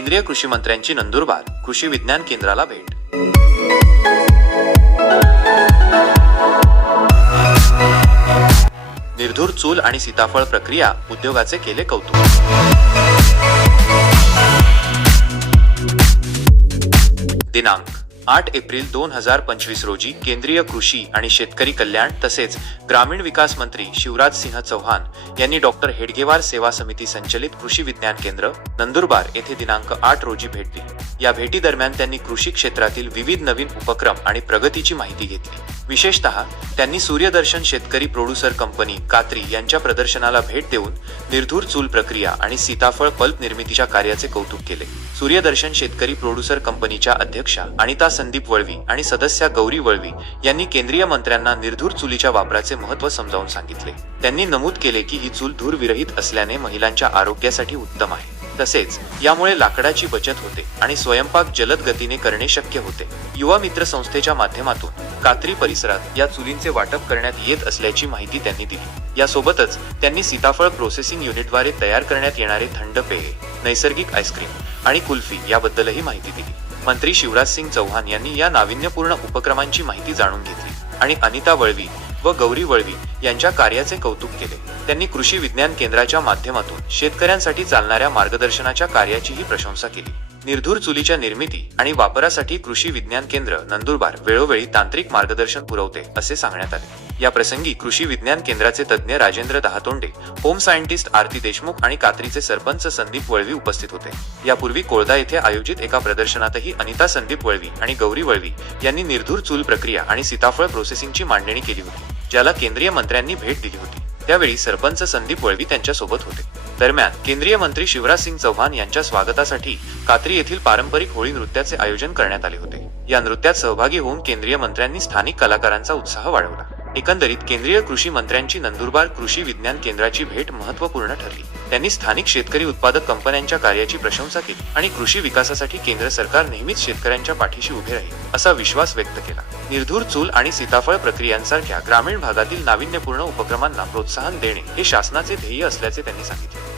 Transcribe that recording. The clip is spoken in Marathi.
केंद्रीय कृषी मंत्र्यांची नंदुरबार कृषी विज्ञान केंद्राला भेट. निर्धूर चूल आणि सीताफळ प्रक्रिया उद्योगाचे केले कौतुक. दिनांक आठ एप्रिल दोन हजार पंचवीस रोजी केंद्रीय कृषी आणि शेतकरी कल्याण तसेच ग्रामीण विकास मंत्री शिवराज सिंह चौहान यांनी डॉक्टर हेडगेवार सेवा समिती संचलित कृषी विज्ञान केंद्र नंदुरबार येथे दिनांक आठ रोजी भेट दिली. या भेटीदरम्यान त्यांनी कृषी क्षेत्रातील विविध नवीन उपक्रम आणि प्रगतीची माहिती घेतली. विशेषतः त्यांनी सूर्यदर्शन शेतकरी प्रोड्युसर कंपनी कात्री यांच्या प्रदर्शनाला भेट देऊन निर्धूर चूल प्रक्रिया आणि सीताफळ पल्प निर्मितीच्या कार्याचे कौतुक केले. सूर्यदर्शन शेतकरी प्रोड्युसर कंपनीच्या अध्यक्षा अनिता संदीप वळवी आणि सदस्या गौरी वळवी यांनी केंद्रीय मंत्र्यांना निर्धूर चुलीच्या वापराचे महत्त्व समजावून सांगितले. त्यांनी नमूद केले की ही चूल धूरविरहित असल्याने महिलांच्या आरोग्यासाठी उत्तम आहे. तसेच यामुळे लाकडाची बचत होते आणि स्वयंपाक जलद गतीने करणे शक्य होते. युवा मित्र संस्थेच्या माध्यमातून कात्री परिसरात या चुलींचे वाटप करण्यात येत असल्याची माहिती त्यांनी दिली. यासोबतच त्यांनी सीताफळ प्रोसेसिंग युनिटद्वारे तयार करण्यात येणारे थंड पेय नैसर्गिक आईस्क्रीम आणि कुल्फी याबद्दलही माहिती दिली. मंत्री शिवराज सिंग चौहान यांनी या नाविन्यपूर्ण उपक्रमांची माहिती जाणून घेतली आणि अनिता वळवी व गौरी वळवी यांच्या कार्याचे कौतुक केले. त्यांनी कृषी विज्ञान केंद्राच्या माध्यमातून शेतकऱ्यांसाठी चालणाऱ्या मार्गदर्शनाच्या कार्याचीही प्रशंसा केली. निर्धूर चुलीच्या निर्मिती आणि वापरासाठी कृषी विज्ञान केंद्र नंदुरबार वेळोवेळी तांत्रिक मार्गदर्शन पुरवते असे सांगण्यात आले. या प्रसंगी कृषी विज्ञान केंद्राचे तज्ज्ञ राजेंद्र दहातोंडे होम सायंटिस्ट आरती देशमुख आणि कात्रीचे सरपंच संदीप वळवी उपस्थित होते. यापूर्वी कोळदा येथे आयोजित एका प्रदर्शनातही अनिता संदीप वळवी आणि गौरी वळवी यांनी निर्धूर चूल प्रक्रिया आणि सीताफळ प्रोसेसिंगची मांडणी केली होती ज्याला केंद्रीय मंत्र्यांनी भेट दिली होती. त्यावेळी सरपंच संदीप वळवी त्यांच्यासोबत होते. दरम्यान केंद्रीय मंत्री शिवराज सिंग चौहान यांच्या स्वागतासाठी कात्री येथील पारंपरिक होळी नृत्याचे आयोजन करण्यात आले होते. या नृत्यात सहभागी होऊन केंद्रीय मंत्र्यांनी स्थानिक कलाकारांचा उत्साह वाढवला. एकंदरीत केंद्रीय कृषी मंत्र्यांची नंदुरबार कृषी विज्ञान केंद्राची भेट महत्त्वपूर्ण ठरली. त्यांनी स्थानिक शेतकरी उत्पादक कंपन्यांच्या कार्याची प्रशंसा केली आणि कृषी विकासासाठी केंद्र सरकार नेहमीच शेतकऱ्यांच्या पाठीशी उभे राहील असा विश्वास व्यक्त केला. निर्धूर चूल आणि सीताफळ प्रक्रियांसारख्या ग्रामीण भागातील नाविन्यपूर्ण उपक्रमांना प्रोत्साहन देणे हे शासनाचे ध्येय असल्याचे त्यांनी सांगितले.